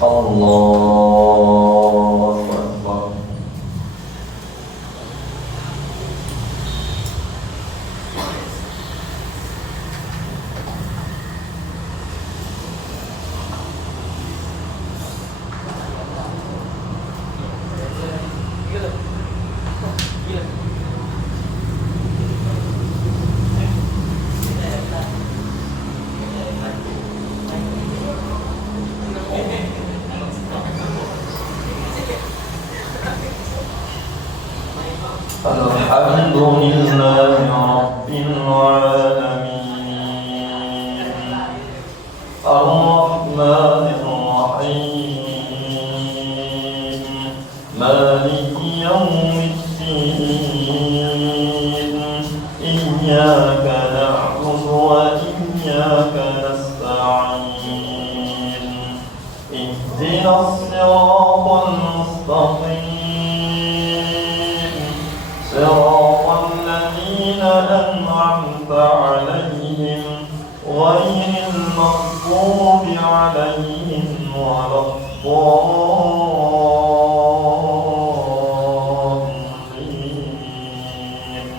Allahu Akbar. Alhamdulillahi Rabbil Alamin Ar-Rahmanir Rahim Maliki Yawmiddin Iyyaka na'budu wa iyyaka nasta'in Ihdinas siratal mustaqim صراط الذين أنعمت عليهم غير المغضوب عليهم ولا الضالين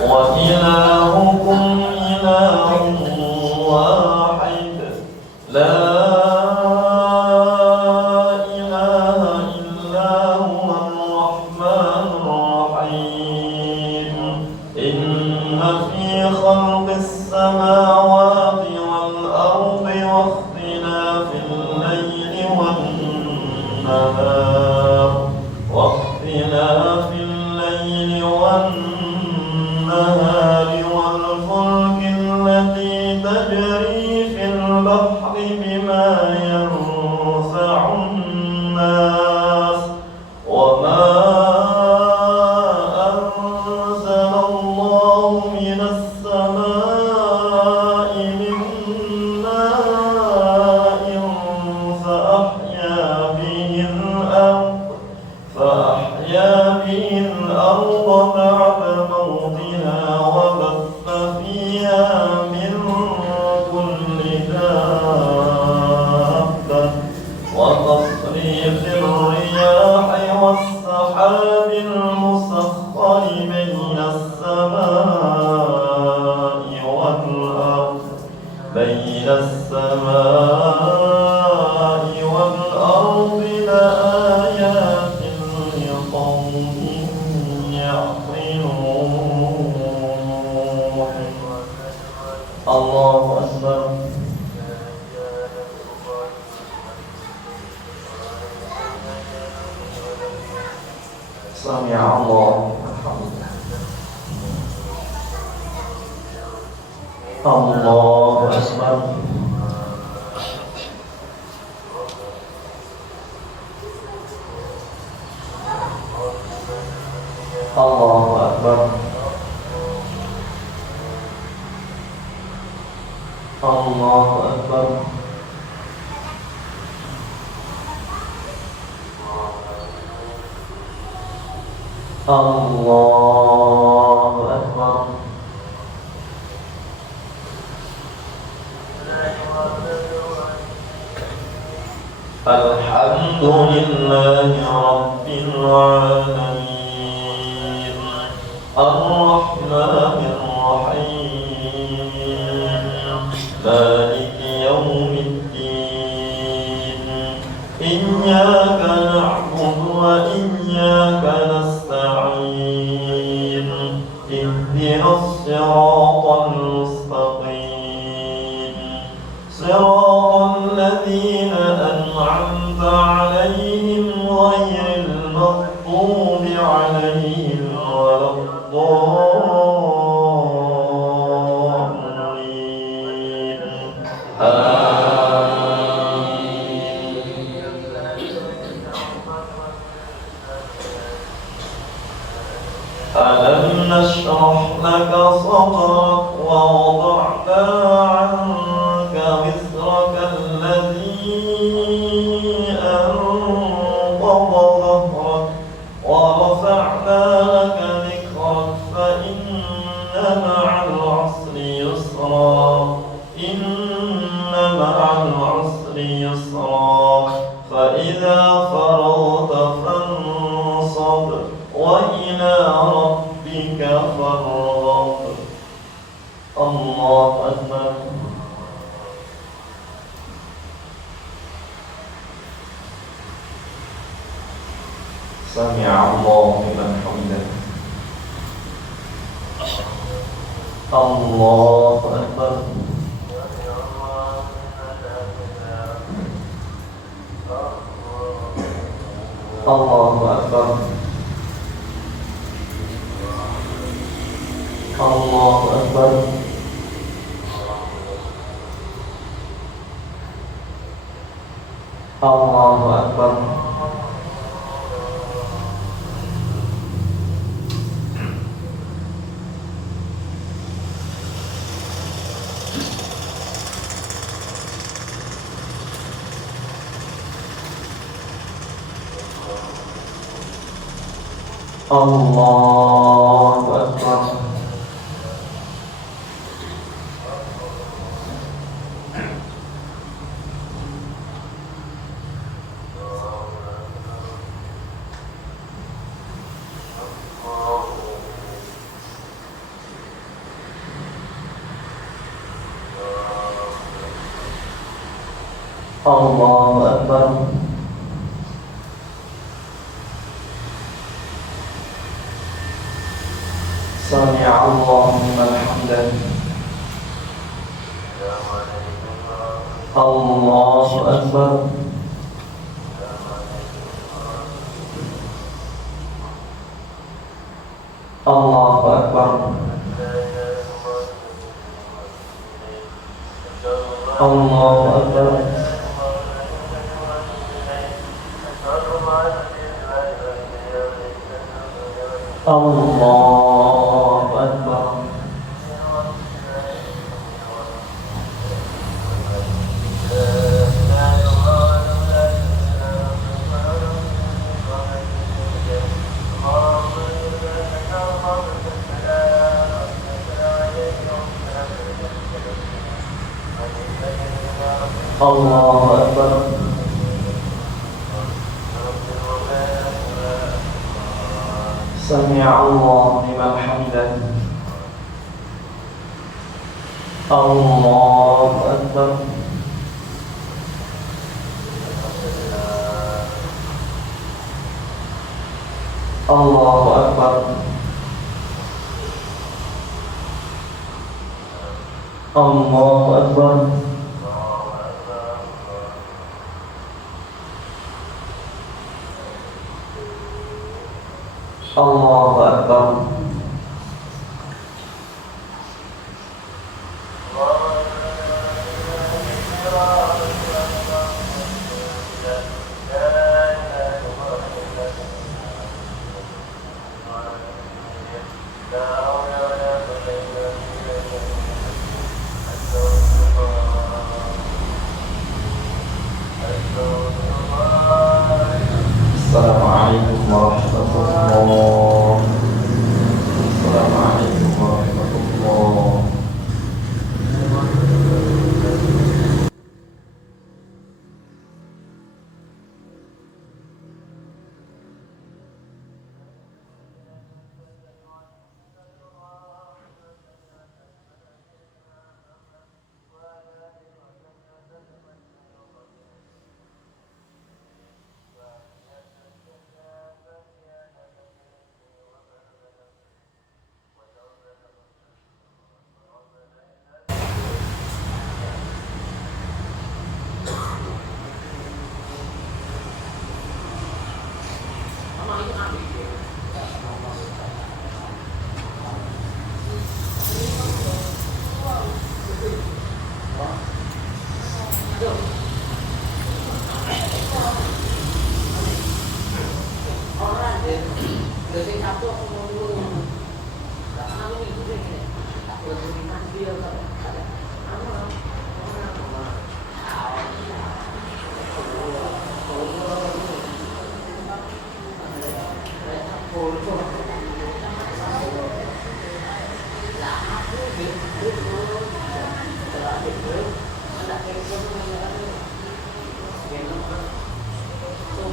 وإلهكم إله واحد لا إله إلا هو الرحمن الرحيم إن في خلق السماوات والأرض واختلاف الليل والنهار والفلك التي تجري في البحر بما ينفع الناس وما أنزل الله من السماء من ماء فأحيا به الأرض بعد موتها وبث فيها من كل دابة وتصريف الرياح والسحاب المسخر بين السماء والأرض لآيات لقوم يعقلون. الله أكبر. سمع الله حمده. الله أكبر. الله أكبر. الله أكبر. الله أكبر. الحمد لله رب العالمين الرحمن الرحيم مالك يوم الدين إياك نعبد وإياك نستعين اهدنا الصراط المستقيم صراط الذين أنعمت عليهم غير المغضوب عليهم ولا الضالين ألم نشرح لك صدرك ووضعنا عنك وزرك الذي أنقض ظهرك ورفعنا فرغت فانصب وإلى ربك فارغب الله أكبر سمع الله لمن حمده الله أكبر الله أكبر الله أكبر الله أكبر الله أكبر الله أكبر سمع الله لمن حمده الله أكبر الله أكبر الله أكبر الله أكبر الله أكبر سمع الله لمن حمده الله أكبر الله أكبر الله أكبر الله أكبر Assalamualaikum warahmatullahi. Assalamualaikum warahmatullahi. Terima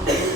kasih.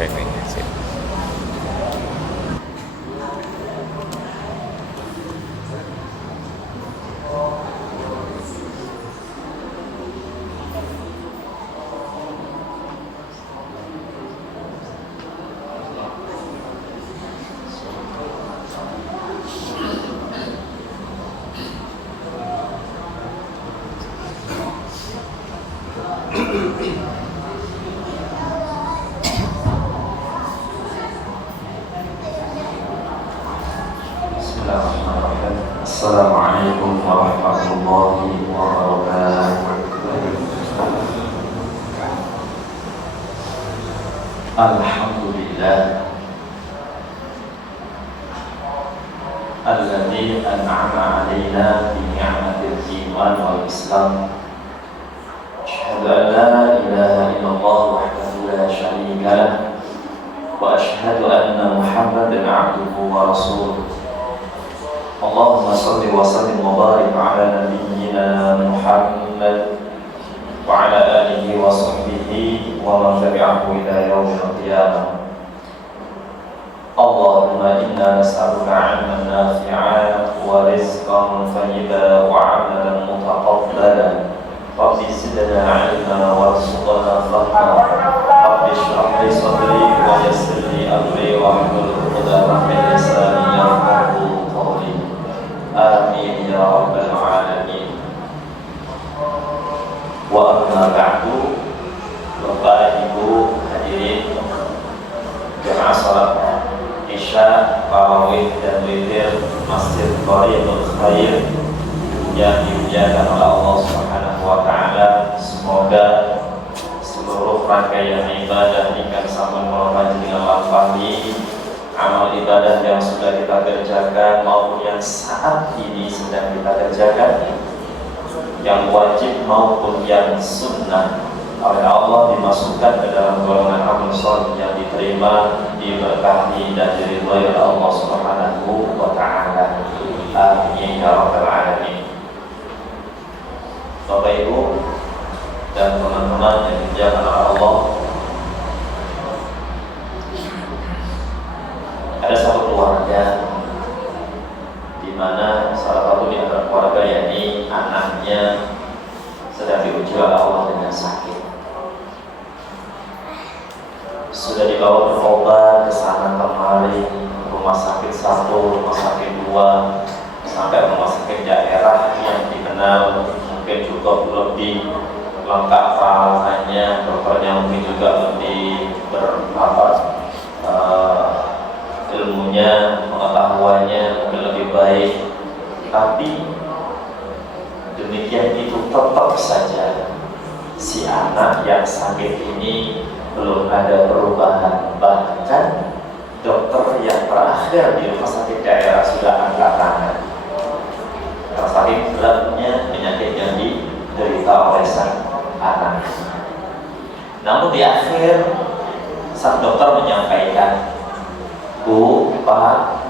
Framingnya sih. Bismillahirrahmanirrahim. Assalamualaikum warahmatullahi wabarakatuh. Alhamdulillah alladzi an'ama 'alaina bi ni'matil iman wal islam. Asyhadu an la ilaha illallah wahdahu la syarika lah wa asyhadu anna Muhammadan 'abduhu wa rasuluh. Allahumma salli wa sallim wa barik ala nabiyyina Muhammad wa ala alihi wa sahbihi wa man tabi'ahu ila yaumil qiyamah. Allahumma inna nas'aluka 'ilman nafi'an wa rizqan thayyiban wa 'amalan mutaqabbalan. Rabbi zidna 'ilman warzuqna fahma. Rabbi shrah li sadri wa yassir li amri wa hlul 'uqdatam min lisani yafqahu qawli. Amin ya rabbal alamin. Wa amma ba'du. Bapak Ibu hadirin jemaah salat Isya, tarawih dan witir Masjid Qariyatul Khair yang dimuliakan oleh Allah Subhanahu wa taala. Semoga seluruh rangkaian ibadah ikan sambal merupakan dengan lampahi amal ibadah yang sudah kita kerjakan maupun yang saat ini sedang kita kerjakan, yang wajib maupun yang sunnah, oleh Allah dimasukkan ke dalam golongan amal saleh yang diterima, diberkahi dan diridhai oleh Allah Subhanahu wa taala. Amin ya rabbal alamin. Bapak Ibu dan teman-teman yang dimuliakan oleh Allah, ada satu keluarga di mana salah satu di antara keluarga yakni anaknya sedang diuji oleh Allah dengan sakit. Sudah dibawa berobat ke sana kemari, rumah sakit satu, rumah sakit dua, sampai rumah sakit daerah yang dikenal mungkin juga lebih lengkap perawatannya, dokternya mungkin juga lebih ilmunya, pengetahuannya mungkin lebih baik, tapi demikian itu tetap saja si anak yang sakit ini belum ada perubahan. Bahkan dokter yang terakhir di rumah sakit daerah sudah angkat tangan karena saking beratnya penyakit yang diderita oleh sang anak. Namun di akhir sang dokter menyampaikan, Bu, Pak,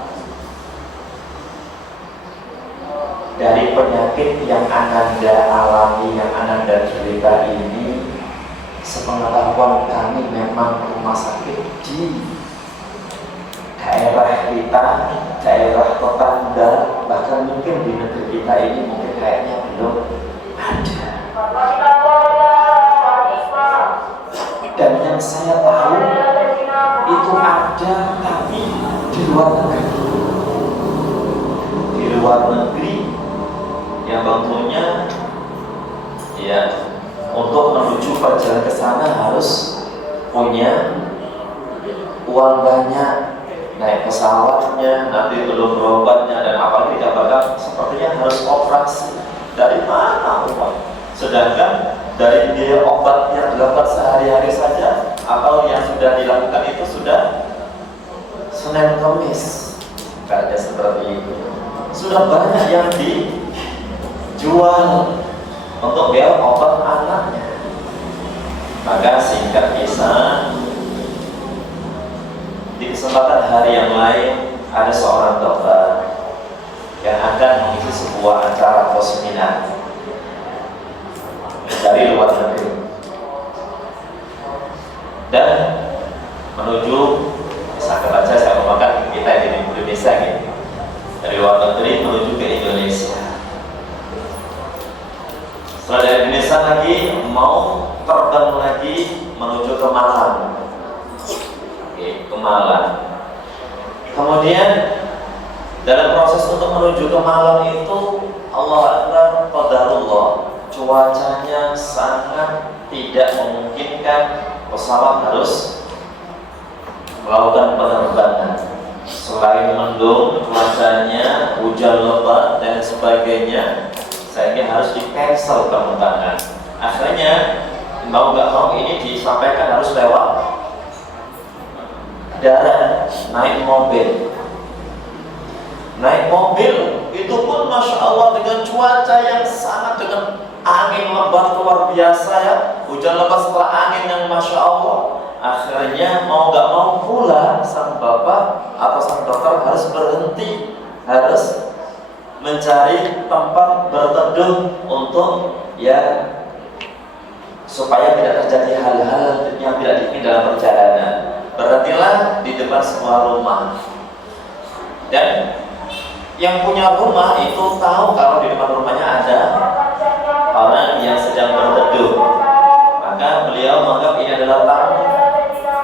dari penyakit yang Ananda alami, yang Ananda derita ini, sepengetahuan kami memang rumah sakit di daerah kita, daerah tetangga, bahkan mungkin di negeri kita ini mungkin kayaknya belum ada. Dan yang saya tahu itu ada, tapi di luar negeri. Di luar negeri yang tentunya ya untuk menuju perjalanan ke sana harus punya uang banyak, naik pesawatnya, nanti belum berobatnya, dan apalagi dikatakan sepertinya harus operasi. Dari mana uang? Sedangkan dari biaya obat yang dilakukan sehari-hari saja atau yang sudah dilakukan itu sudah Senin Kamis, kayak seperti itu. Sudah banyak yang dijual untuk biaya obat anaknya. Maka singkat kisah, di kesempatan hari yang lain ada seorang dokter yang akan mengisi sebuah acara atau seminar dari luar negeri dan menuju, misalkan saja saya memakan kita di Indonesia gitu, dari luar negeri menuju ke Indonesia. Setelah dari Indonesia lagi mau terbang lagi menuju ke Malang. Ke Malang. Kemudian dalam proses untuk menuju ke Malang itu, Allah Akbar, qadarullah, cuacanya sangat tidak memungkinkan pesawat harus melakukan penerbangan. Selain mendung, cuacanya hujan lebat dan sebagainya, sehingga harus di-cancel penerbangan. Akhirnya mau nggak mau ini disampaikan harus lewat darat, naik mobil. Naik mobil itu pun Masya Allah dengan cuaca yang sangat, dengan angin lebat luar biasa ya, hujan lebat setelah angin yang Masya Allah. Akhirnya mau nggak mau pula sang bapak atau sang dokter harus berhenti, harus mencari tempat berteduh untuk ya supaya tidak terjadi hal-hal yang tidak diinginkan dalam perjalanan. Berhentilah di depan sebuah rumah, dan yang punya rumah itu tahu kalau di depan rumahnya ada orang yang sedang berteduh. Maka beliau menganggap ini adalah tamu,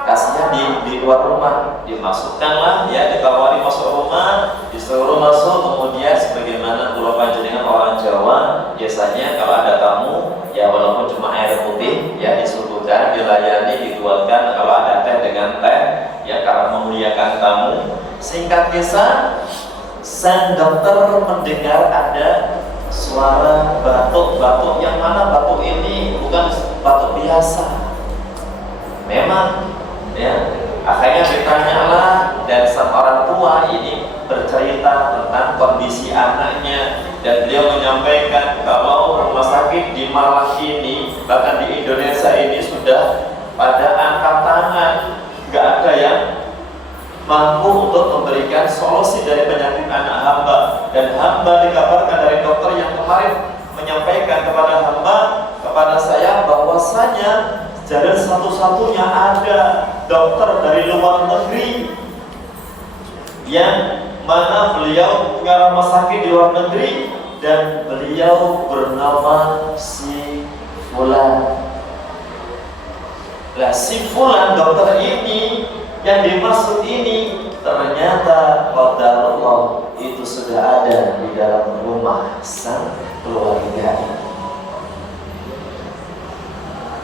kasihnya di luar rumah, dimasukkanlah ya, ditawari masuk rumah, disuruh masuk. Kemudian sebagaimana pulau panjenengan orang Jawa biasanya kalau ada tamu ya, walaupun cuma air putih ya disuguhkan, dilayani, dituangkan, kalau ada teh dengan teh ya, karena memuliakan tamu. Singkat kisah, sang dokter mendengar ada suara batuk-batuk, yang mana batuk ini bukan batuk biasa. Memang ya, akhirnya ditanyalah, dan sang orang tua ini bercerita tentang kondisi anaknya, dan beliau menyampaikan kalau rumah sakit di Malang ini, bahkan di Indonesia ini sudah pada angkat tangan, nggak ada yang mampu untuk memberikan solusi dari penyakit anak hamba. Dan hamba dikabarkan dari dokter yang kemarin menyampaikan kepada hamba, kepada saya, bahwasanya jalan satu-satunya ada dokter dari luar negeri yang mana beliau punya rumah sakit di luar negeri, dan beliau bernama si Fulan. Nah, si Fulan dokter ini yang dimaksud ini ternyata qadarullah itu sudah ada di dalam rumah sang keluarga ini.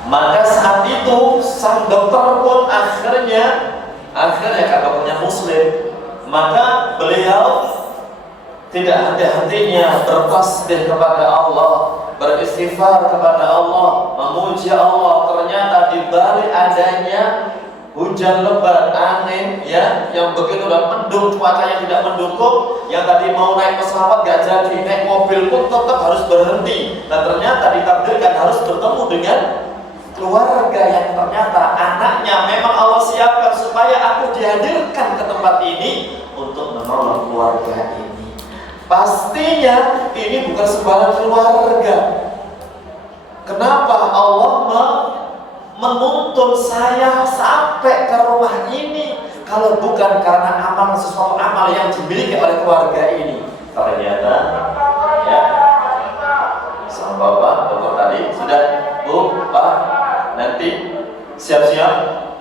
Maka saat itu sang dokter pun akhirnya karena punya muslim, maka beliau tidak henti-hentinya bertasbih kepada Allah, beristighfar kepada Allah, memuji Allah. Ternyata di balik adanya hujan lebat, angin ya, yang begitu, dan mendung, cuacanya tidak mendukung, yang tadi mau naik pesawat gak jadi, naik mobil pun tetap harus berhenti, dan ternyata ditakdirkan harus bertemu dengan keluarga yang ternyata anaknya memang Allah siapkan supaya aku dihadirkan ke tempat ini untuk menolong keluarga ini. Pastinya ini bukan sembarang keluarga. Kenapa Allah menuntun saya sampai ke rumah ini kalau bukan karena sesuatu amal yang dimiliki oleh keluarga ini? Ternyata ya, sang bapak dokter tadi sudah, Bu, Pak, nanti siap-siap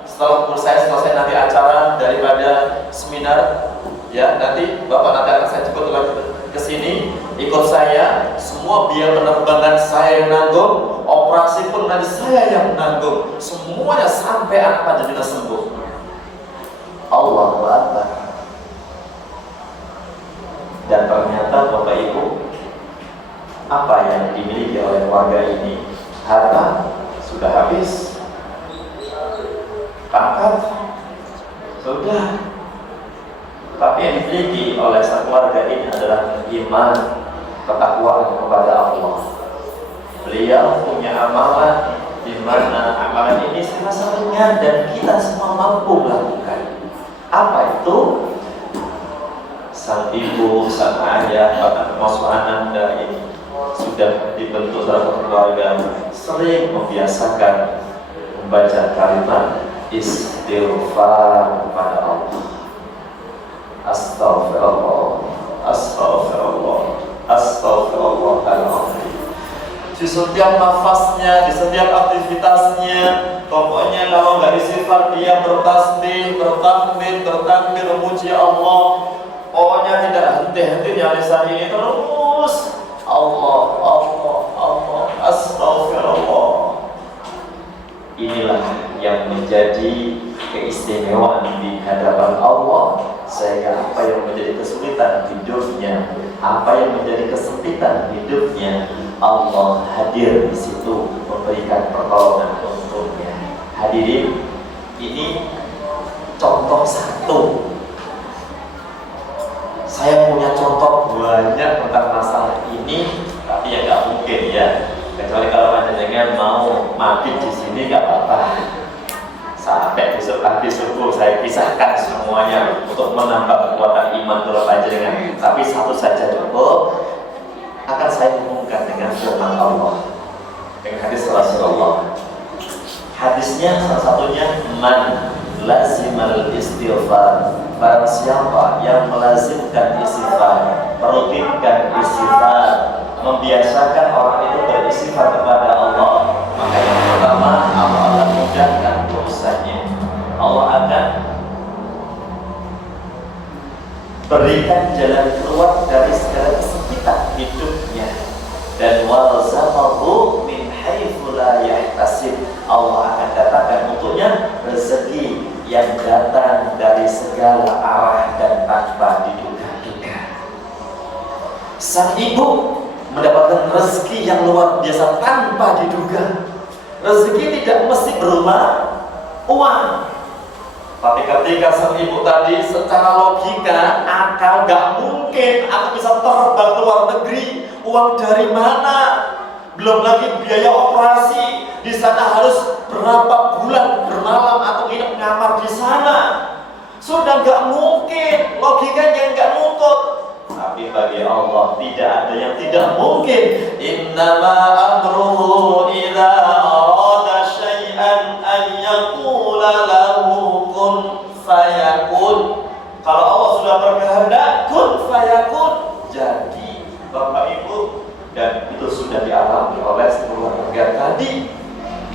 setelah selesai nanti acara daripada seminar ya, nanti bapak nanti akan saya jemput ke sini, ikut saya, semua biaya penerbangan saya yang nanggung, operasi pun nanti saya yang nanggung, semuanya sampai anak panjenengan sembuh. Allahu Akbar. Dan ternyata Bapak Ibu, Apa yang dimiliki oleh keluarga ini? Harta sudah habis, pangkat sudah, tapi yang dimiliki oleh sang keluarga ini adalah iman, ketakwaan kepada Allah. Beliau punya amalan di mana amalan ini sangat ringan dan kita semua mampu melakukan. Apa itu? Sang ibu, sang ayah, bahkan termasuk Anda ini sudah dibentuk dalam keluarga sering membiasakan membaca kalimat istighfar kepada Allah. Astaghfirullah, astaghfirullah, astaghfirullahaladzim. Di setiap nafasnya, di setiap aktivitasnya, pokoknya kalau nggak istighfar dia bertasbih, bertakbir, memuji Allah. Pokoknya tidak henti-hentinya lisan ini terus Allah, Allah, Allah, astaghfirullah. Inilah yang menjadi keistimewaan di hadapan Allah, sehingga apa yang menjadi kesulitan hidupnya, apa yang menjadi kesempitan hidupnya, Allah hadir di situ memberikan pertolongan untuknya. Hadirin, ini contoh satu. Saya punya contoh banyak tentang masalah ini, tapi ya nggak mungkin ya. Kecuali kalau panjenengan mau mati di sini nggak apa-apa. Sampai besok pagi subuh saya pisahkan semuanya untuk menambah kekuatan iman dalam panjenengan. Tapi satu saja cukup, akan saya umumkan dengan firman Allah, dengan hadis Rasulullah. Hadisnya salah satunya man lazimal istighfar. Barang siapa yang melazimkan istighfar, merutinkan istighfar, membiasakan orang itu beristighfar kepada Allah, maka yang pertama Allah akan mudahkan urusannya. Allah akan berikan jalan keluar dari segala kesempitan hidupnya. Dan warzaqahu min haitsu la yahtasib. Allah akan datangkan untuknya rezeki yang datang dari segala arah dan tanpa diduga-duga. Sang ibu mendapatkan rezeki yang luar biasa tanpa diduga. Rezeki tidak mesti berupa uang, tapi ketika sang ibu tadi secara logika akal nggak mungkin aku bisa terbang ke luar negeri, uang dari mana? Belum lagi biaya operasi, di sana harus berapa bulan bermalam atau hidup ngamar di sana. Sudah nggak mungkin, logikanya nggak nuntut. Tapi bagi Allah tidak ada yang tidak mungkin. Innama amruhu idza arada syai'an an yaqula lahu kun fayakun. Kalau Allah sudah berkehendak, kun fayakun, jadi Bapak Ibu. Dan itu sudah dialami oleh keluarga tadi.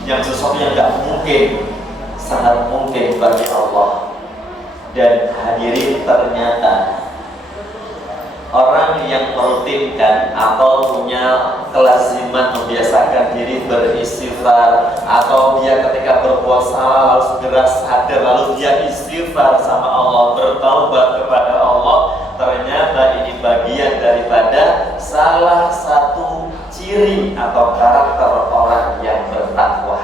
Yang sesuatu yang tidak mungkin, sangat mungkin bagi Allah. Dan hadirin, ternyata orang yang merutinkan atau punya kelaziman membiasakan diri beristighfar, atau dia ketika berbuat salah lalu segera sadar lalu dia istighfar sama Allah, bertaubat kepada Allah, ternyata ini bagian daripada salah satu ciri atau karakter orang yang bertakwa.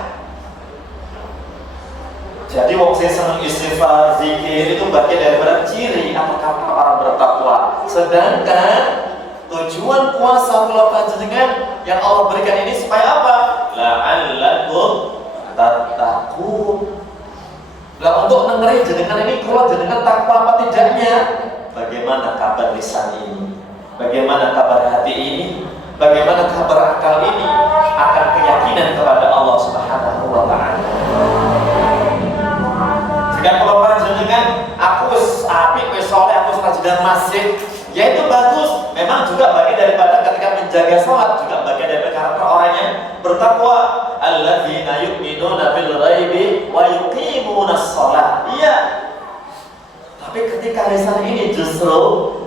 Jadi wong sing seneng istighfar, zikir itu bagian daripada ciri atau karakter orang bertakwa. Sedangkan tujuan puasa kula panjenengan yang Allah berikan ini supaya apa? La'allakum tattaqun. Lah untuk nengeri jenengan ini kula jenengan takwa apa tidaknya? Bagaimana kabar lisan ini? Bagaimana kabar hati ini? Bagaimana kabar akal ini akan keyakinan kepada Allah Subhanahu wa taala? Dan kalau panjenengan aku wis apik, wis saleh, aku wis rajin masjid, ya itu bagus. Memang juga bagian daripada ketika menjaga sholat, juga bagian daripada karakter orang yang bertakwa. Alladzina yu'minuna bil ghaibi wa yuqimunas shalah. Iya. Tapi ketika lisan ini justru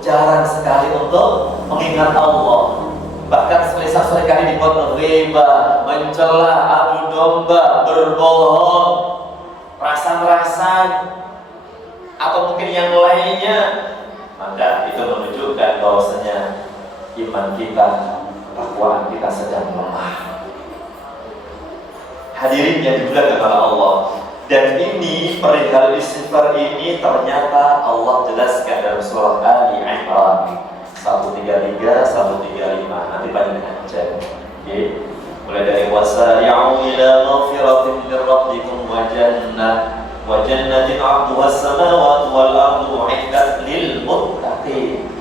jarang sekali untuk mengingat Allah. Bahkan lisan seringkali dibuat riba, mencela, adu domba, berbohong, rasan-rasan, atau mungkin yang lainnya. Maka itu menunjukkan bahwasanya iman kita ketakwaan kita sedang lemah. Hadirin yang dimuliakan oleh Allah, dan ini perihal istighfar ini ternyata Allah jelaskan dalam surah Ali Imran 133, 135. Nanti panjenengan cek. Oke. Mulai dari wasari'u ila maghfiratin min rabbikum wa jannatin 'arduha as-samawati wal ardu 'iddat lil muttaqin.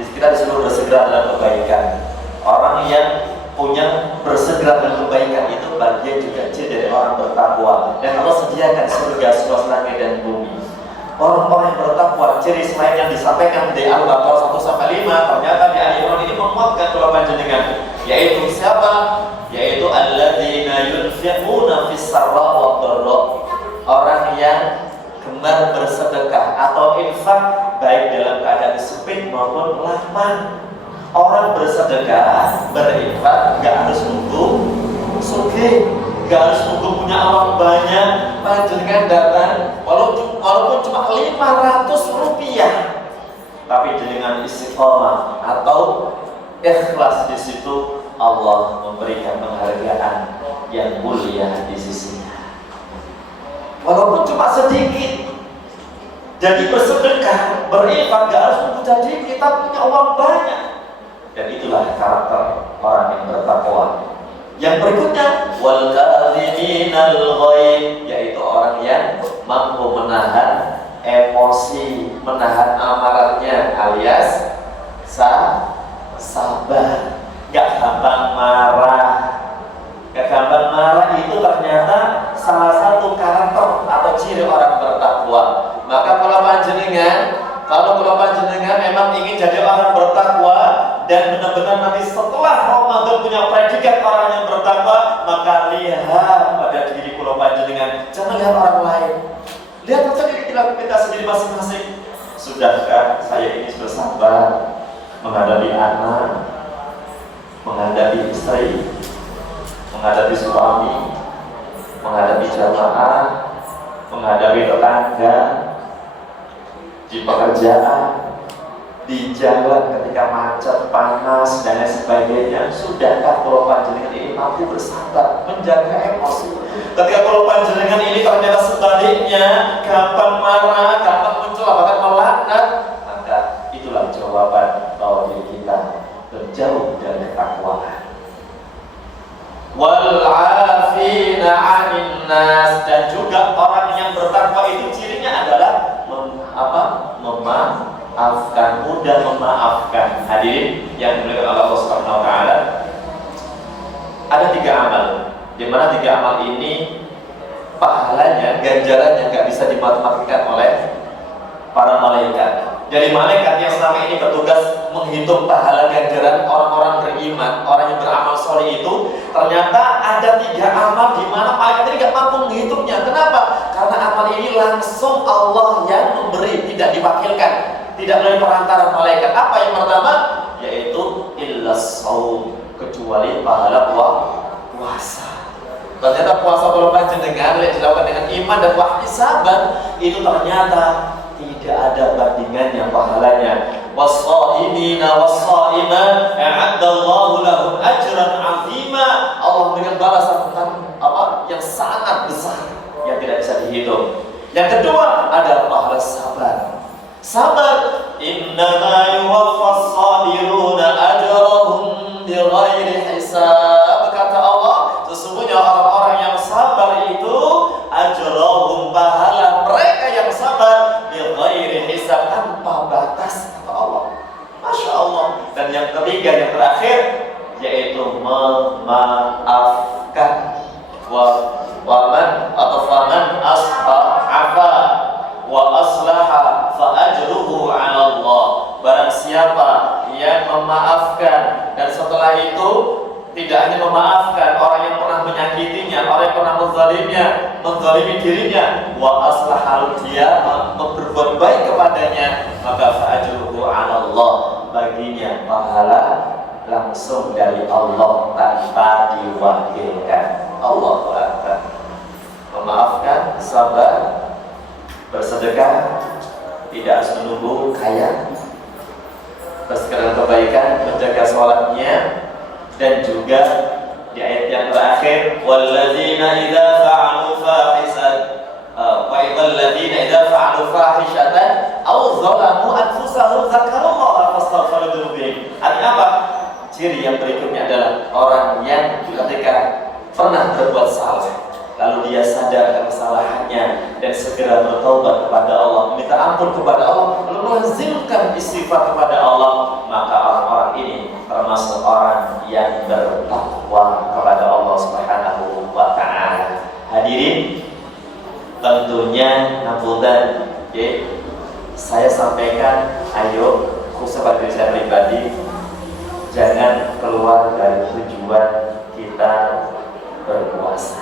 Kita disuruh bersegera dalam kebaikan. Orang yang punya bersegera dalam kebaikan itu bagian juga dari orang bertakwa. Dan Allah sediakan surga seluas langit dan bumi. Orang-orang yang bertakwa, ciri selain yang disampaikan di Al-Baqarah 1-5, ternyata di Ali Imran ini menguatkan kalau panjenengan, yaitu siapa? Yaitu alladzina yunfiquna fis sarra wad dharra. Orang yang gemar bersedekah atau infak baik dalam keadaan sempit maupun lapang. Orang bersedekah, berinfak, gak harus nunggu sugih, gak harus nunggu punya uang banyak. Panjenengan datang walaupun cuma 500 rupiah, tapi dengan istiqomah atau ikhlas di situ, Allah memberikan penghargaan yang mulia di sisinya. Walaupun cuma sedikit. Jadi bersedekah, berinfak gak harus nunggu jadi kita punya uang banyak. Dan itulah karakter orang yang bertakwa. Yang berikutnya, wal kadhiminal ghaib, yaitu orang yang mampu menahan emosi, menahan amarahnya, alias sabar, gak gampang marah. Gak gampang marah itu ternyata salah satu karakter atau ciri orang bertakwa. Maka kalau panjenengan memang ingin jadi orang bertakwa dan benar-benar nanti setelah Ramadan punya predikat orang yang bertakwa, maka lihat pada diri kula panjenengan, jangan lihat orang lain. Lihat saja diri kita sendiri masing-masing. Sudahkah saya ini bersabar menghadapi anak, menghadapi istri, menghadapi suami, menghadapi jamaah, menghadapi tetangga, di pekerjaan, di jalan ketika macet, panas, dan lain sebagainya? Sudahkah kalau panjenengan ini mampu bersabar, menjaga emosi? Ketika kalau panjenengan ini ternyata sebaliknya, gampang marah, gampang mencela, bahkan melaknat, maka itulah jawaban bahwa diri kita berjauh dari ketakwaan. Wal 'afina 'anil nas, dan juga orang yang bertakwa itu cirinya adalah memaafkan, mudah memaafkan. Hadirin yang dimuliakan Allah Subhanahu wa taala, ada 3 amal, di mana 3 amal ini pahalanya, ganjarannya nggak bisa dimatematikan oleh para malaikat. Jadi malaikat yang selama ini bertugas menghitung pahala ganjaran orang-orang beriman, orang yang beramal soleh itu, ternyata ada 3 amal di mana malaikat ini nggak mampu menghitungnya. Kenapa? Karena amal ini langsung Allah yang memberi, tidak diwakilkan, tidak melalui perantara malaikat. Apa yang pertama? Yaitu illas shaum, kecuali pahala puasa. Ternyata puasa kalau panjenengan dilakukan dengan iman dan wahtisaban, itu ternyata tidak ada bandingannya pahalanya. Was-shaimina was-shaimat a'addallahu lahum ajran 'azima. Allah memberikan balasan yang sangat besar yang tidak bisa dihitung. Yang kedua ada pahala sabar. Sabar, innama yuwaffas sabiruna ajrahum bighairi hisab. Kata Allah, sesungguhnya orang-orang yang sabar itu ajrahum, pahala mereka yang sabar, bighairi hisab, tanpa batas, kata Allah. Masya Allah. Dan yang ketiga, yang terakhir, yaitu memaafkan. Waman atau faman afa wa aslaha fa ajruhu 'ala Allah. Barang siapa yang memaafkan dan setelah itu tidak hanya memaafkan orang yang pernah menyakitinya, orang yang pernah menzalimi dirinya, wa aslahal, dia berbuat baik kepadanya, maka fa ajruhu 'ala Allah, baginya pahala langsung dari Allah tanpa diwakilkan. Allahu Akbar. Memaafkan, sabar, bersedekah, tidak harus menunggu kaya, bersegera kebaikan, menjaga sholatnya, dan juga di ayat yang terakhir, walladzina idza fa'alu fahishatan aw zalamu anfusahum dzakarullaha fastaghfiru dzunubihim. Artinya apa? Ciri yang berikutnya adalah orang yang ketika pernah berbuat salah, lalu dia sadar akan kesalahannya dan segera bertobat kepada Allah, minta ampun kepada Allah, lalu melazimkan istighfar kepada Allah, maka orang-orang ini termasuk orang yang bertakwa kepada Allah Subhanahu wa ta'ala. Hadirin, tentunya nampulkan, saya sampaikan, ayo khusus bagi saya pribadi, jangan keluar dari tujuan kita berpuasa.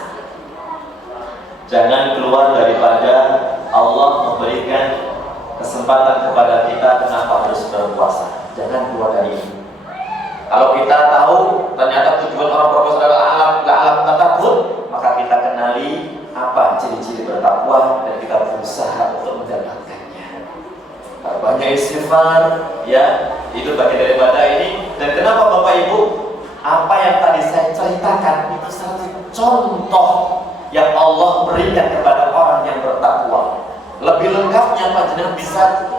Jangan keluar daripada Allah memberikan kesempatan kepada kita kenapa harus berpuasa. Jangan keluar dari ini. Kalau kita tahu ternyata tujuan orang berpuasa adalah alam takut, maka kita kenali apa ciri-ciri bertakwa dan kita berusaha untuk mendapatkannya. Banyak istighfar, ya, itu bagian daripada ini. Dan kenapa Bapak Ibu, apa yang tadi saya ceritakan itu satu contoh yang Allah berikan kepada orang yang bertakwa. Lebih lengkapnya panjenengan bisa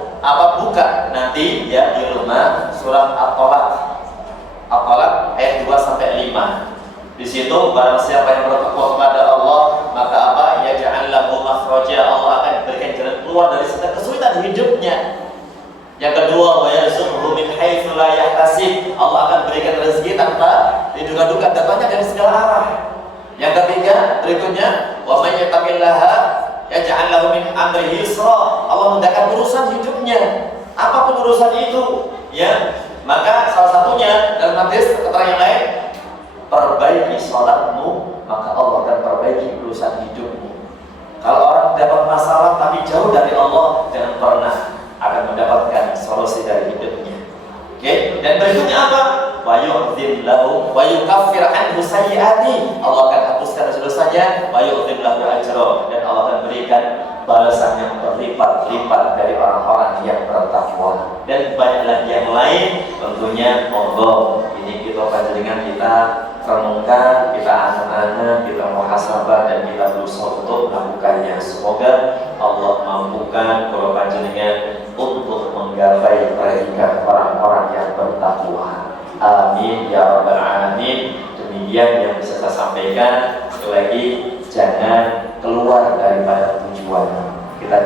buka nanti ya di rumah surat At-Tolak ayat 2 sampai 5. Di situ barang siapa yang bertakwa kepada Allah, maka yaj'al lahu makhraja, Allah akan berikan jalan keluar dari segala kesulitan hidupnya. Yang kedua, wa yarzuqhu min haitsu la yahtasib, Allah akan berikan rezeki tanpa diduga-duga, datangnya dari segala arah. Yang ketiga, berikutnya, wa may yattaqillaha yaj'al lahu min amrihi yusra, Allah mudahkan urusan hidupnya. Apapun urusan itu, ya. Maka salah satunya dalam hadis keterangan yang lain, perbaiki sholatmu, maka Allah akan perbaiki urusan hidupmu. Kalau orang dapat masalah tapi jauh dari Allah, jangan pernah akan mendapatkan solusi dari hidupnya. Oke? Dan berikutnya apa? Wa yu'dzim lahu wa yukaffir anhu sayyi'ati, Allah akan hapuskan dosa-dosanya, wa yu'dzim lahu ajra, dan Allah akan berikan balasan yang berlipat-lipat dari orang-orang yang bertakwa. Dan banyak lagi yang lain, tentunya monggo ini kita panjenengan kita renungkan, kita angan-angan, kita muhasabah, dan kita berusaha untuk melakukannya. Semoga Allah mampukan para panjenengan untuk menggapai predikat orang-orang yang bertakwa. Amin ya rabbal alamin. Demikian yang bisa saya sampaikan. Sekali lagi, jangan keluar daripada tujuan. Kita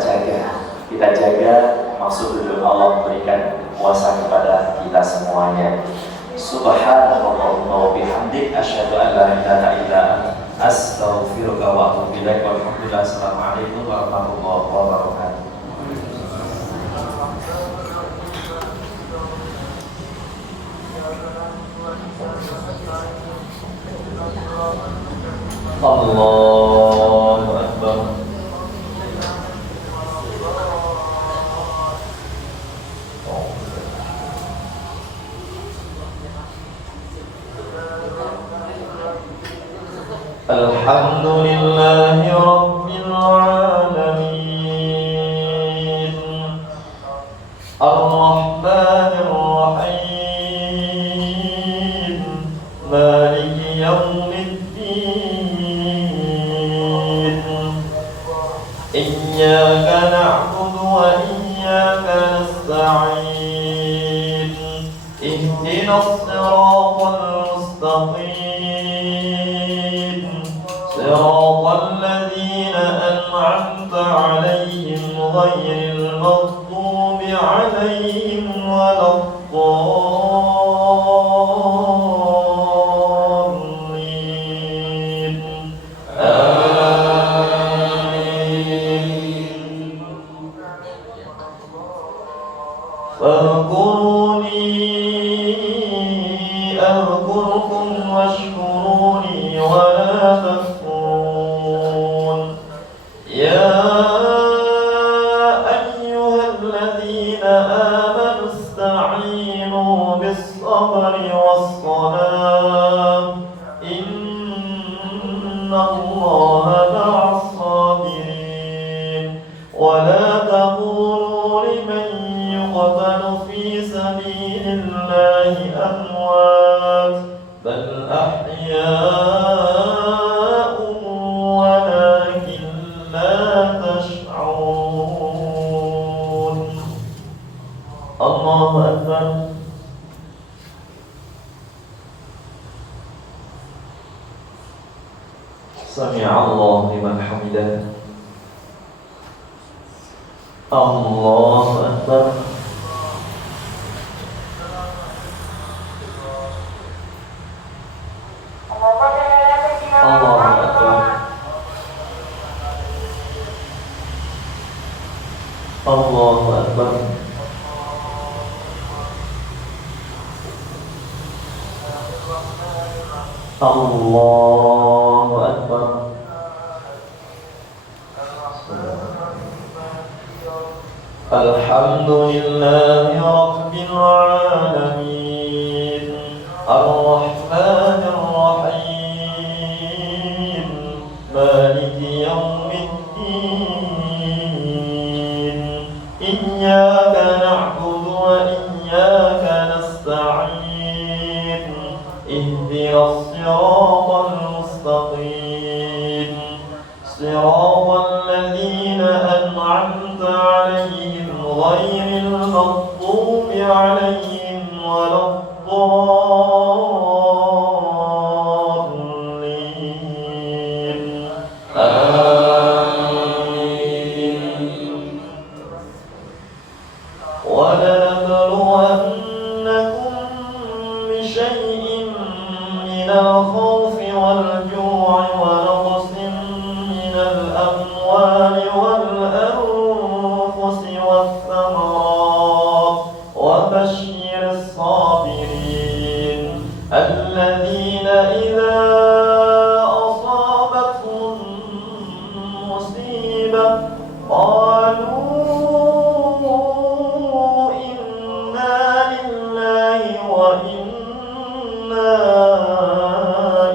jaga maksud tujuan Allah memberikan kuasa kepada kita semuanya. Subhanallahumma wa bihamdik, asyhadu an la ilaha illa anta, astaghfiruka wa atubu ilaik. Walhamdulillah. Assalamualaikum warahmatullahi wabarakatuh. Allahu Akbar. Alhamdulillahi Rabbil Alamin, Ar-Rahmanir Rahim, Maliki Yawmiddin, Iyyaka na'budu wa iyyaka nasta'in, Ihdinas siratal mustaqim, صراط الذين أنعمت عليهم غير المغضوب عليهم ولا الضالين. آمين. فاذكروني أذكركم واشكروني ولا تكفرون. يا أيها الذين آمنوا استعينوا بالصبر والصلاة إن الله مع الصابرين. ولا تقولوا لمن يقتل في سبيل سمع الله لمن حمده. الله أكبر. الله أكبر. الله أكبر. الله أكبر. الحمد لله رب العالمين الرحمن الرحيم مالك يوم الدين إياك نعبد وإياك نستعين اهدنا الصراط المستقيم صراط الذين أنعمت عليهم غير المغضوب عليهم ولا الضالين آمين. ولنبلونكم بشيء من الخوف والجوع ونقص من الأموال والأنفس والثمرات وبشر الصابرين الذين إذا أصابتهم مصيبة قالوا إنا لله وإنا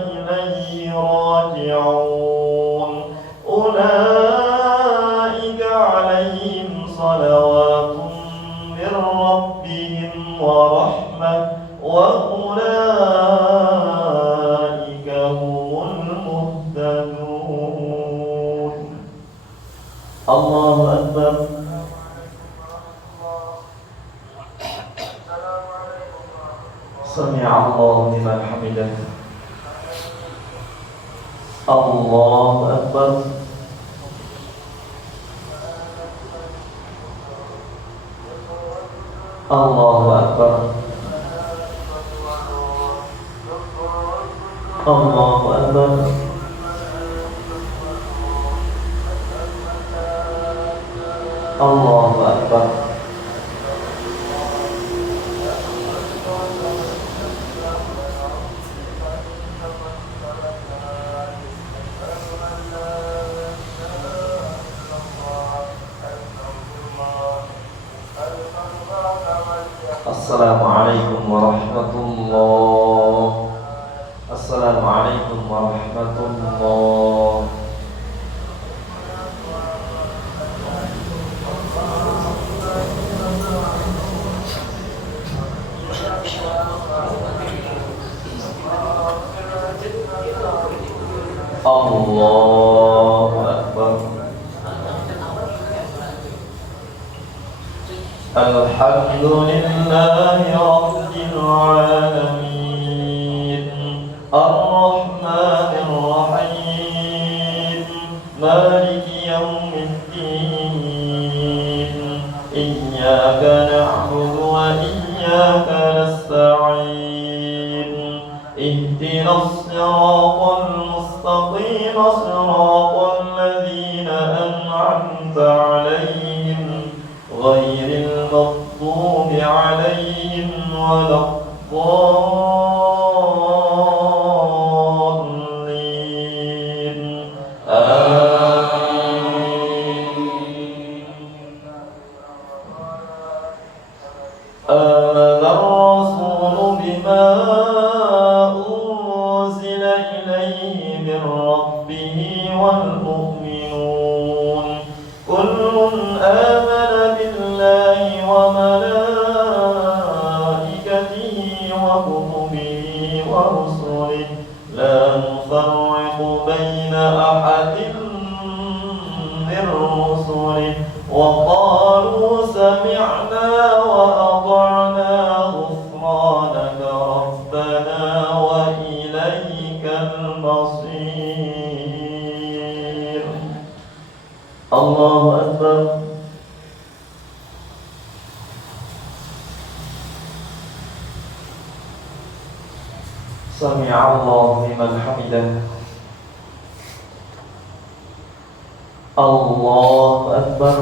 إليه راجعون أولئك عليهم صلوات من ربهم ورحمة وأولئك هم المهتدون. الله أكبر. سمع الله لمن حمده. الله أكبر. الله أكبر. الله أكبر. الله أكبر. Assalamualaikum warahmatullahi. Assalamualaikum warahmatullahi. Allahu Akbar. Alhamdulillahi Rabbil Alamin Ar-Rahmanir Rahim Maliki Yawmiddin Iyyaka na'budu wa iyyaka nasta'in Ihdinas siratal mustaqim siratal ladzina an'amta 'alaihim غير المغضوب عليهم ولا الضالين آمين. آمن الرسول بما أنزل إليه من ربه والمؤمنون كل آمن بالله وملائكته وكتبه ورسله لا نفرق بين أحد من رسله وقالوا سمعنا وأطعنا غفرانك ربنا وإليك المصير. الله أكبر. سمع الله لمن حمده. الله أكبر.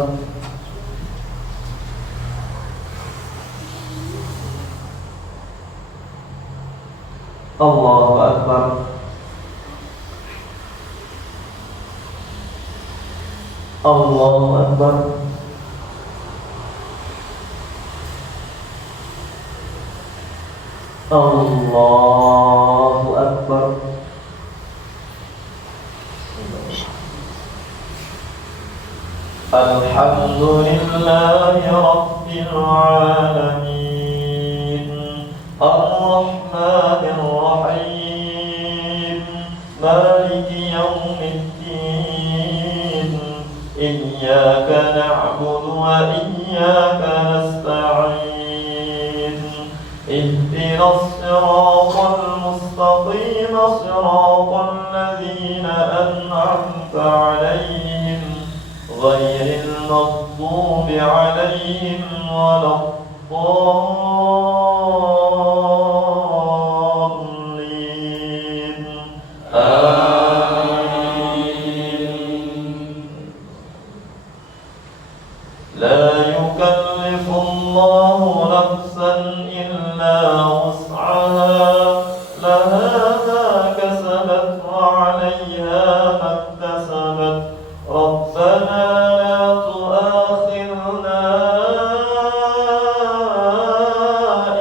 الله أكبر. الله أكبر. الله أكبر. الحمد لله رب العالمين الرحمن الرحيم مالك يوم الدين إياك نعبد وإياك نستعين اهدنا الصراط المستقيم صراط الذين أنعمت عليهم غير المغضوب عليهم ولا الضالين آمين. لا يكلف الله نفسا إلا وسعها لها ما كسبت وعليها ما اكتسبت ربنا لا تؤاخذنا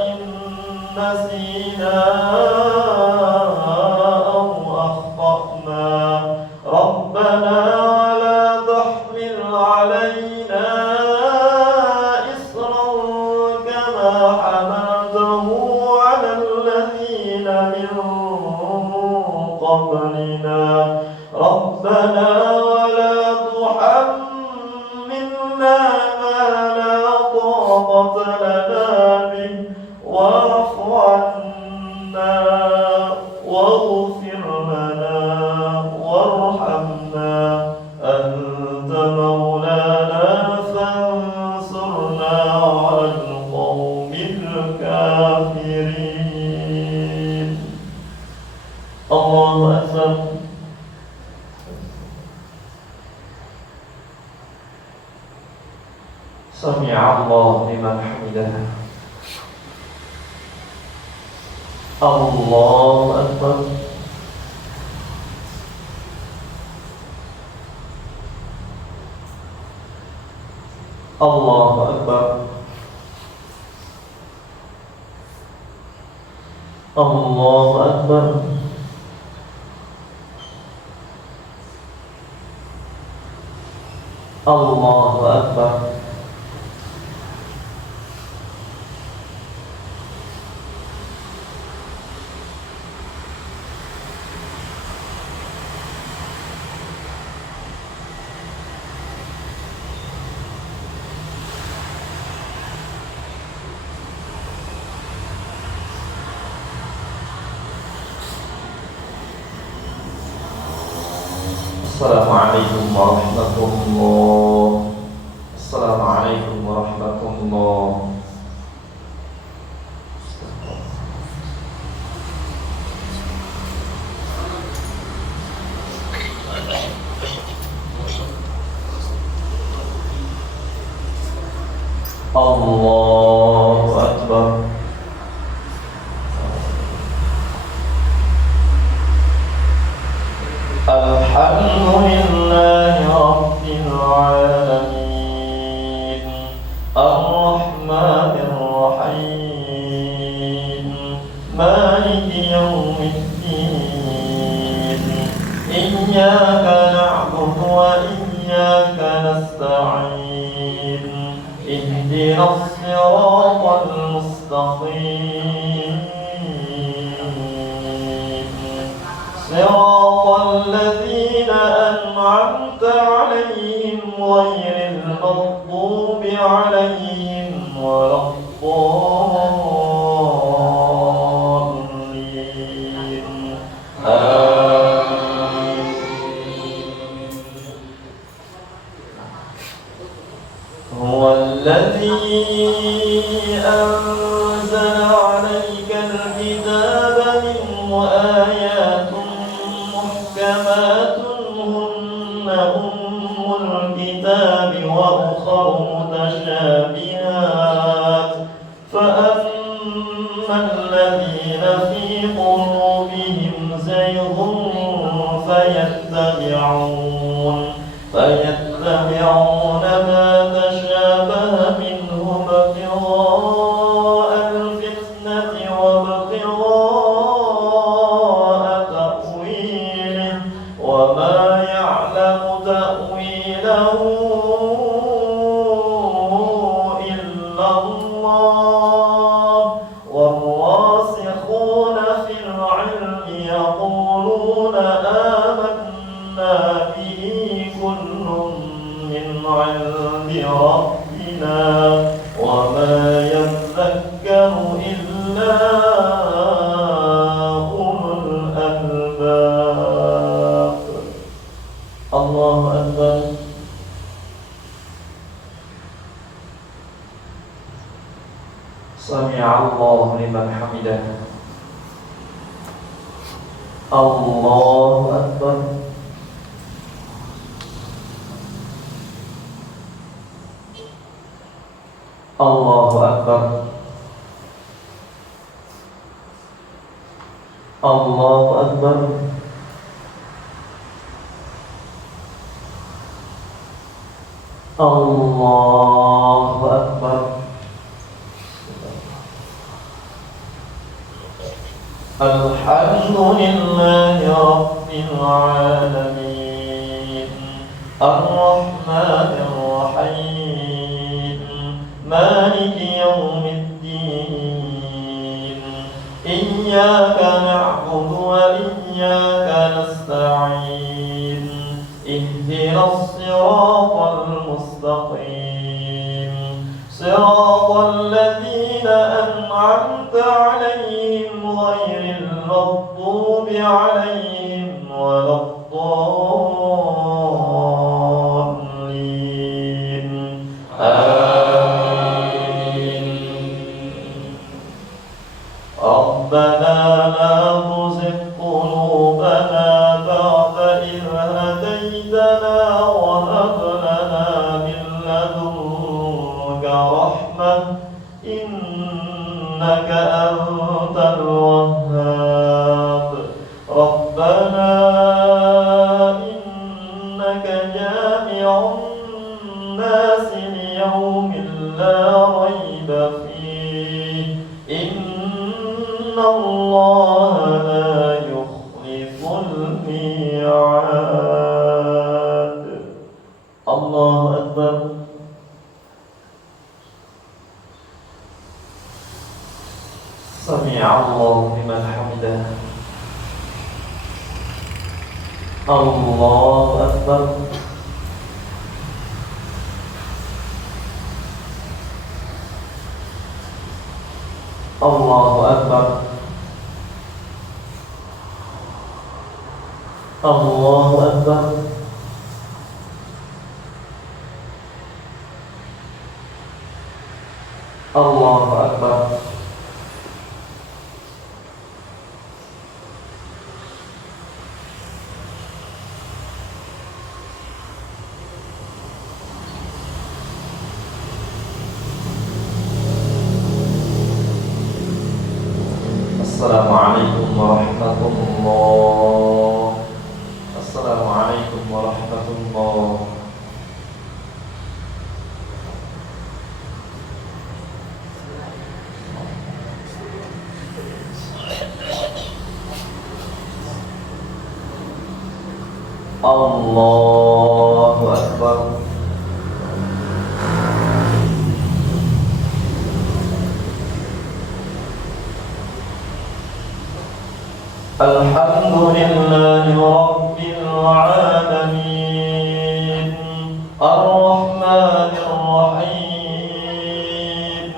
إن نسينا أو أخطأنا ربنا ولا تحمل علينا إصرا كما حملته على الذين من قبلنا ربنا ولا تحملنا ما لا طاقة لنا به واعف عنا واغفر لنا وارحمنا أنت مولانا فانصرنا على القوم الكافرين. الله أكبر. سمع الله لمن حمده. الله أكبر. الله أكبر. الله أكبر. الله أكبر. Assalamualaikum warahmatullahi. Assalamualaikum warahmatullahi. Allahu Akbar. Alhamdulillahi Rabbil Alamin Ar-Rahmanir Rahim Maliki Yawmiddin Iyyaka na'budu wa iyyaka nasta'in Ihdinas siratal mustaqim صراط الذين أنعمت عليهم غير المغضوب عليهم ولا الضالين آمين. الذي أنزل عليك الكتاب منه آيات محكمات هن أم الكتاب وأخر متشابهات فأما الذين في قلوبهم زيغ فيتبعون ما تشابه منه ابتغاء الفتنة وابتغاء تأويله وما يعلم تأويله إلا الله والراسخون في العلم يقولون آمنا به كل من عند ربنا وما يذكر إلا أولو الألباب. الله أكبر. سمع الله لمن حمده. الله أكبر. الله أكبر. الله أكبر. الله أكبر. الحمد لله رب العالمين الرحمن الرحيم مالك يوم الدين إياك نعبد وإياك نستعين اهدنا الصراط المستقيم صراط الذين أنعمت عليهم غير المغضوب عليهم ولا الضالين آمين. ربنا لا تزغ قلوبنا بعد إذ هديتنا وهب لنا من لدنك رحمة إنك أنت الوهاب. ربنا إنك جامع الناس ليوم لا ريب فيه إن الله لا يخلف الميعاد. الله أكبر. سمع الله لمن حمده. الله أكبر. الله أكبر. الله أكبر. الله أكبر. Assalamualaikum warahmatullahi. Assalamualaikum warahmatullahi. Allahu Akbar. Alhamdulillahi Rabbil Alamin Ar-Rahmanir Rahim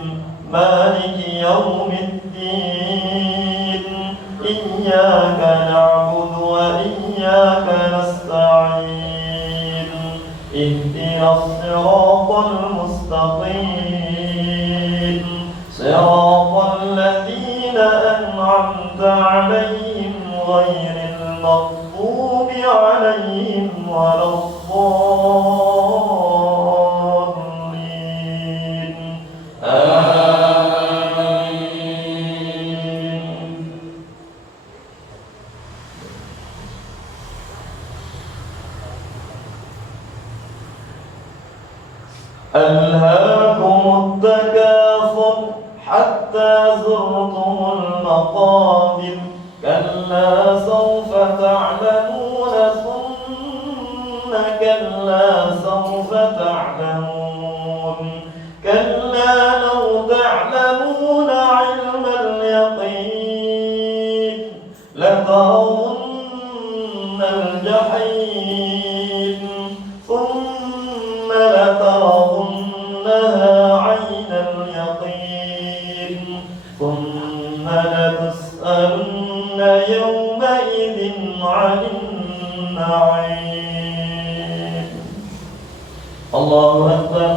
Maliki Yawmiddin Iyyaka na'budu wa iyyaka nasta'in Ihdinas siratal mustaqim المستقيم صراط الذين أنعمت عليهم غير المغضوب عليهم ولا الضالين آمين. ألهاكم التكاثر حتى زرتم المقابر كلا سوف تعلمون ثم كلا سوف تعلمون كلا لو تعلمون علم اليقين لترون الجحيم ثم لترونها عين اليقين ثم لتسألن يومئذ عن النعيم. الله أكبر.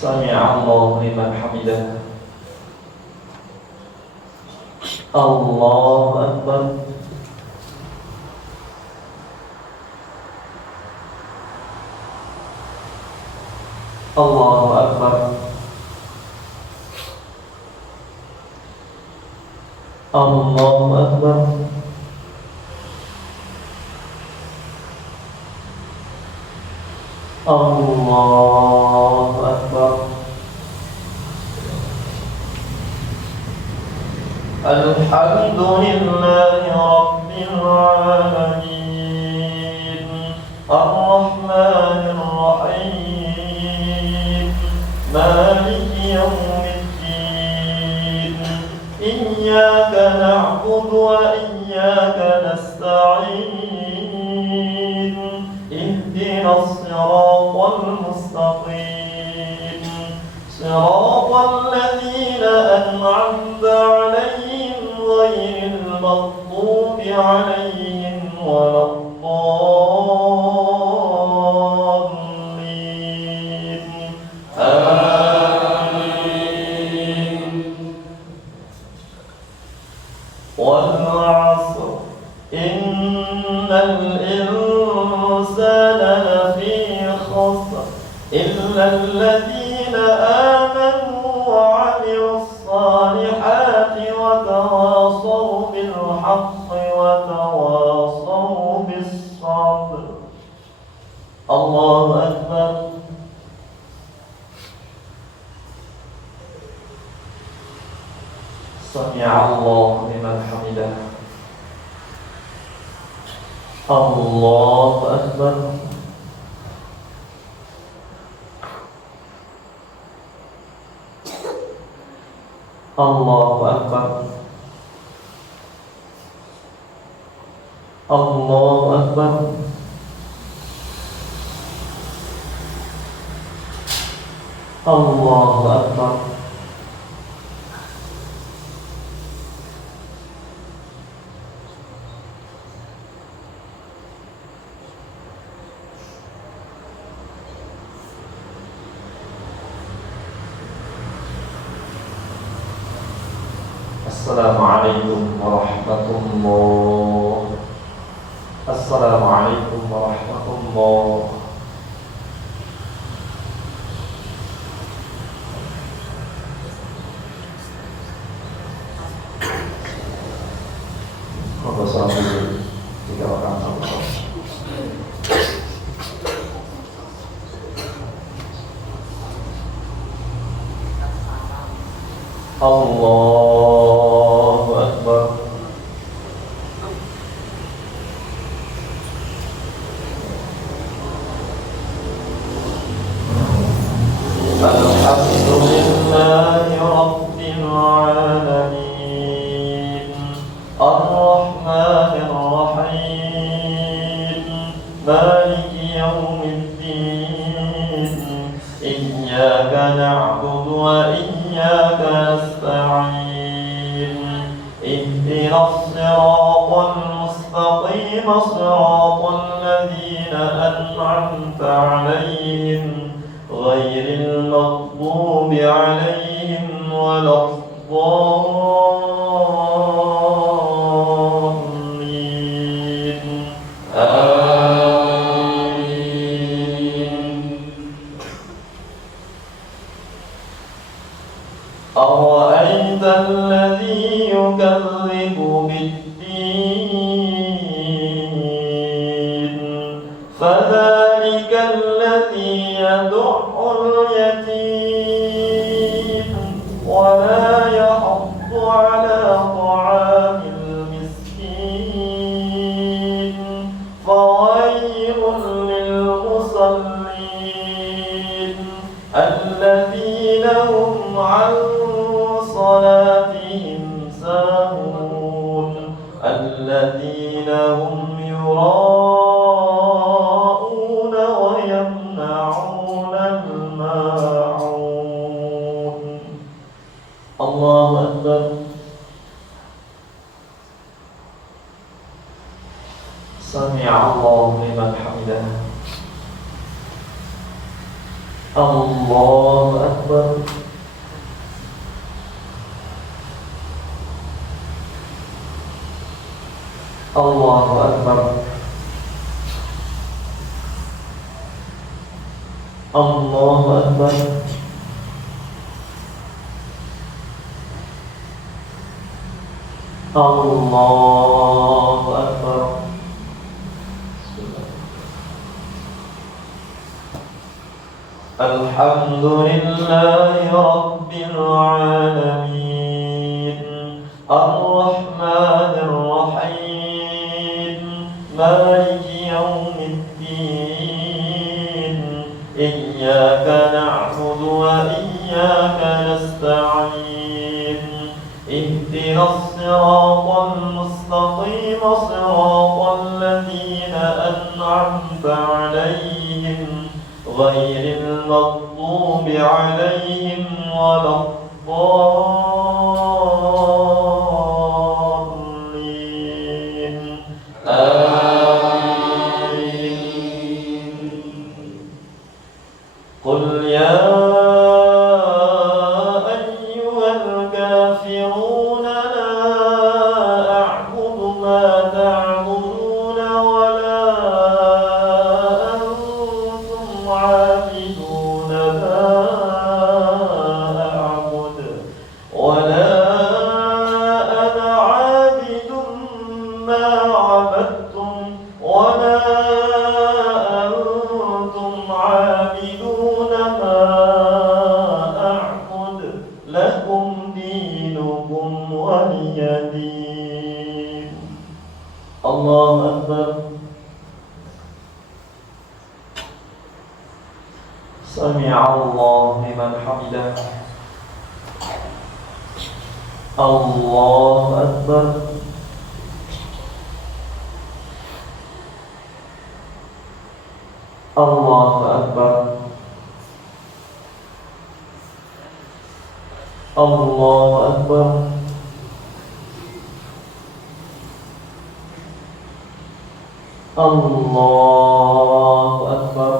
سمع الله لمن حمده. الله أكبر. الله أكبر. الله أكبر. الله أكبر. الحمد لله رب العالمين الرحمن الرحيم مالك يوم الدين إياك نعبد وإياك نستعين اهدنا الصراط المستقيم صراط الذين أنعمت عليهم غير المغضوب عليهم ولا الضالين آمين. والعصر إن الإنسان لفي خسر إلا الذين آمنوا وعملوا الصالحات وتواصوا بالحق وتواصوا بالصبر. الله أكبر. سمع الله لمن حمده. الله أكبر. الله أكبر. الله أكبر. الله أكبر. Assalamualaikum warahmatullahi. Assalamualaikum warahmatullahi. Wassalamualaikum warahmatullahi wabarakatuh. Allahu Akbar. Alhamdulillahi Rabbil Alamin Ar-Rahmanir Rahim Maliki Yawmiddin Iyyaka na'budu wa iyyaka nasta'in Ihdinas siratal mustaqim المستقيم صراط الذين أنعمت عليهم غير المغضوب عليهم ولا الضالين آمين. أرأيت الذي يكذب بالدين فذلك الذي يدع اليتيم ولا يحض على طعام المسكين فويل للمصلين الذين هم عن صلاتهم ساهون الذين هم يراءون ويمنعون الماعون. الله أكبر. سمع الله لمن حمده. الله أكبر. الله أكبر. الله أكبر. الله أكبر. الحمد لله رب العالمين الرحمن الرحيم مالك يوم الدين إياك نعبد وإياك نستعين اهدنا الصراط المستقيم صراط الذين أنعمت عليهم غير المغضوب عليهم ولا الضالين آمين. قل يا أيها الكافرون لا أعبد ما تعبدون ولا أنتم عابدون ما أعبد ولا أنا عابد ما عبدتم ولا أنتم عابدون ما أعبد لكم دينكم ولي دين. الله أكبر. سمع الله لمن حمده. الله أكبر. الله أكبر. الله أكبر. الله أكبر.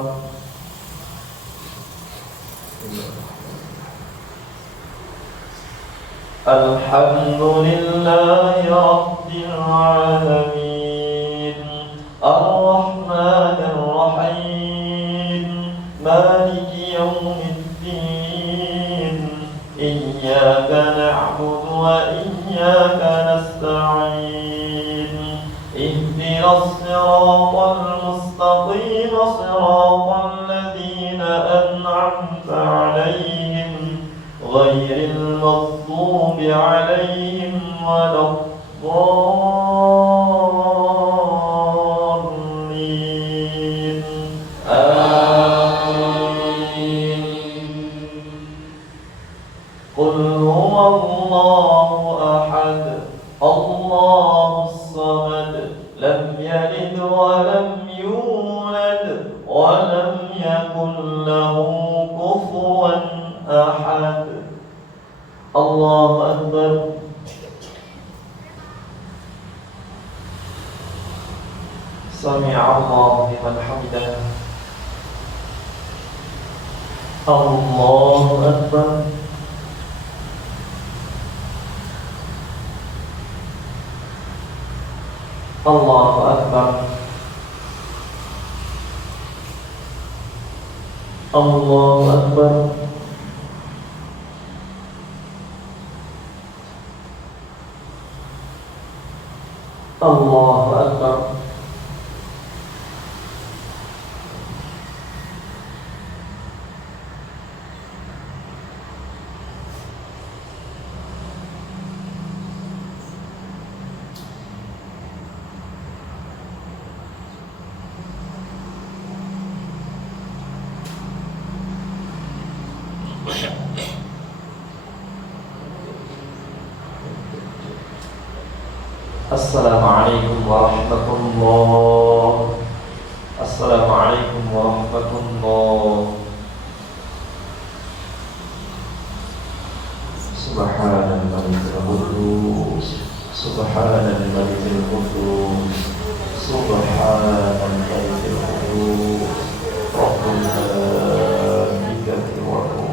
الحمد لله رب العالمين الرحمن الرحيم مالك يوم الدين إياك نعبد وإياك نستعين اهدنا الصراط المستقيم صراط الذين أنعمت عليهم غير المغضوب عليهم ولا الضالين آمين. قل هو الله أحد الله الصمد لم يلد ولم يولد ولم يكن له كفوا أحد. الله أكبر. سمع الله لمن حمده. الله أكبر. الله أكبر. الله أكبر. الله أكبر. Assalamualaikum warahmatullahi. Assalamualaikum warahmatullahi. Subhanal malikil qudus, subhanal malikil qudus, subhanal malikil qudus, rabbul malaikati war ruh.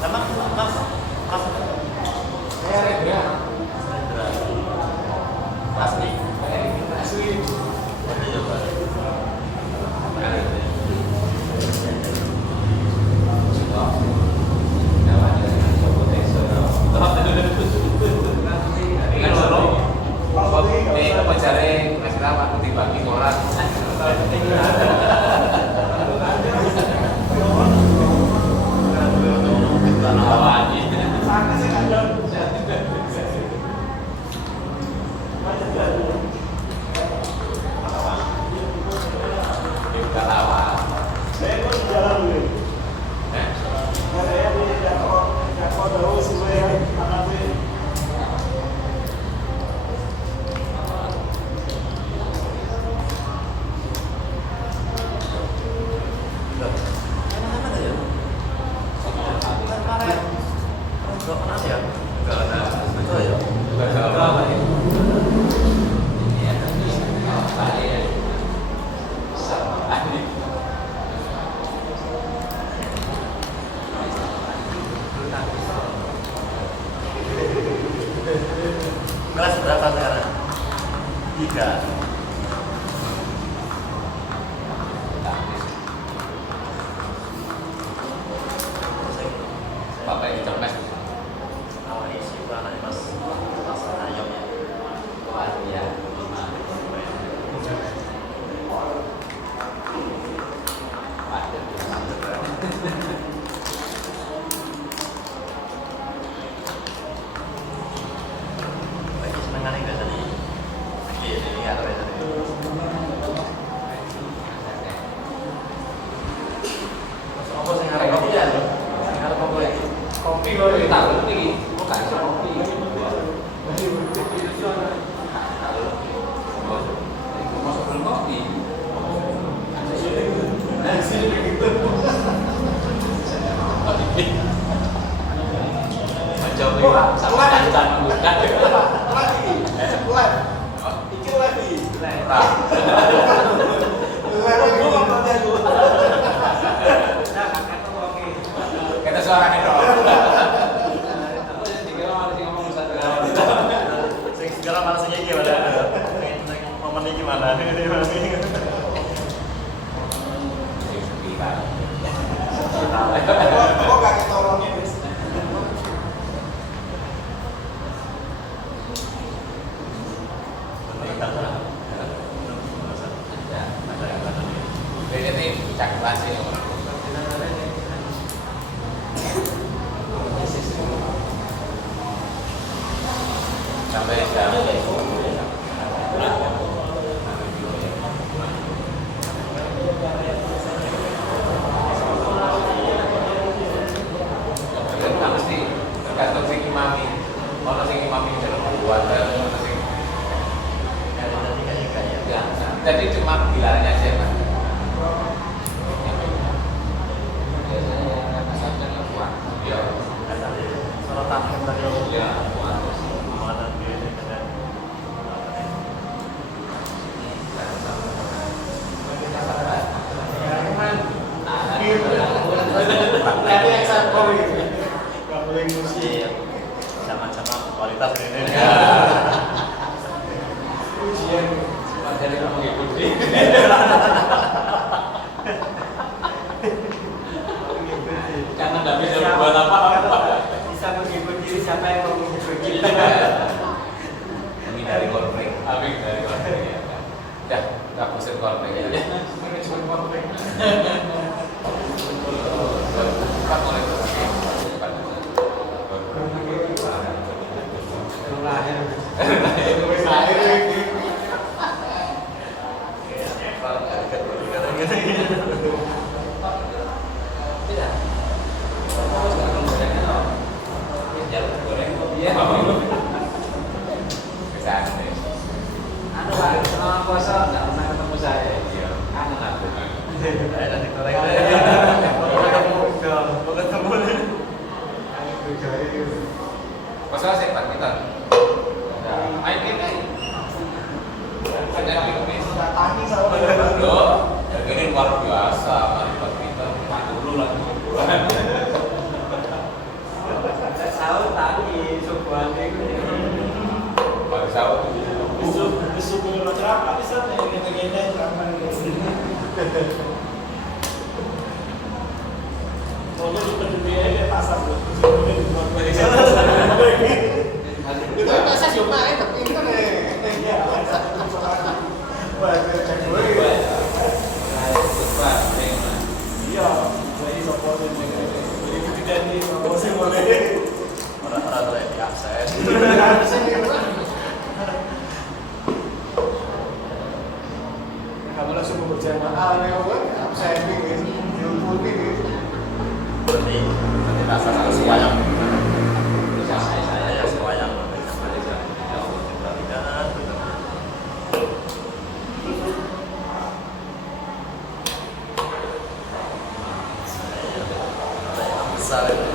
Emang mas asli kelas berapa sekarang? 3. Bapak yang cerdas. Awal isi anak mas ayam ya. Wah, iya. Lagi seneng nih tadi. Iya, ini ada tadi. Apa sing arek kopi ya? Sing arek kopi lagi. Kopi kok iki tak ngerti iki. Kok gak iso kopi. Masuk belum kopi. Jawab sama kancan bukan. Kita suaranya dong. Sing segala manasnya gimana? Momen ini gimana? Kok gak ketolongin, Bis? Ini cak basi sampai jam mesti tergantung sing imami. Ono sing imami dalam buat ono sing ya. Jadi cuma bilangnya aja kan. Biasanya sampai kuat. Ya. Sorotan yang tadi Ya. mana dia ini kan. Tapi yang saya ini gak boleh musik. Sama-sama kualitas ini. Ujian. Materi mengikuti. Karena nggak bisa berbuat apa-apa. Bisa menghibur diri siapa yang mau menghibur kita. Menghindari konflik. Amin dari konflik ya. Dah, nggak pusing konflik ya. Manajemen konflik. Pak mulai berarti. Lahir. Tidak. Jalur goreng. Iya. Kesana deh. Anu Pak, selama puasa nggak pernah ketemu saya. Iya. Kangen aku. Nanti korek. Puasa saya Pak kita. Main game nih. Ada di kemis. Datangi sama Loh, ini luar biasa, Pak kita. Iya, jadi support ini. Jadi ketika ini bosnya boleh. Orang-orang boleh diakses. Kamu langsung berjamaah nih, absen nih, jemput nih. Berarti rasa semuanya. Saya semuanya. Besar.